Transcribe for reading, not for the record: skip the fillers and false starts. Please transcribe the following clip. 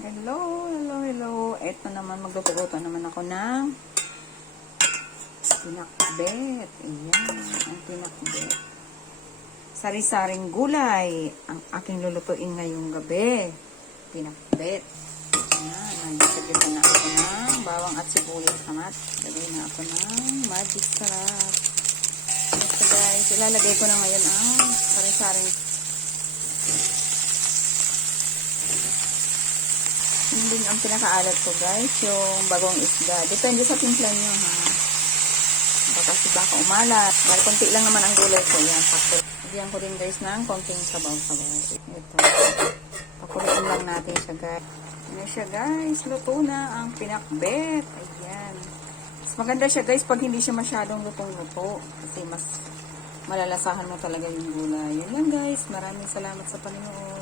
Hello, hello, hello. Eto naman, magluto-luto naman ako ng pinakbet. Ayan, ang pinakbet. Sari-saring gulay. Ang aking lulutuin ngayong gabi. Pinakbet. Ayan, nagsagitan na ako ng bawang at sibuyas naman. Lagay na ako ng magic sarap. So guys, ilalagay ko na ngayon ang sari-saring hindi ang pinakaalat ko guys, yung bagong isda. Depende sa timpla nyo ha. Baka umalat. Dahil konti lang naman ang gulay ko. Yan, pakul. Lagyan ko din guys ng konting sabaw-sabaw. Ito. Pakuloyin lang natin siya guys. Ano siya guys? Luto na ang pinakbet. Ayan. Mas maganda siya guys pag hindi siya masyadong lutong-luto. Kasi mas malalasahan mo talaga yung gulay. Yun lang guys. Maraming salamat sa panonood.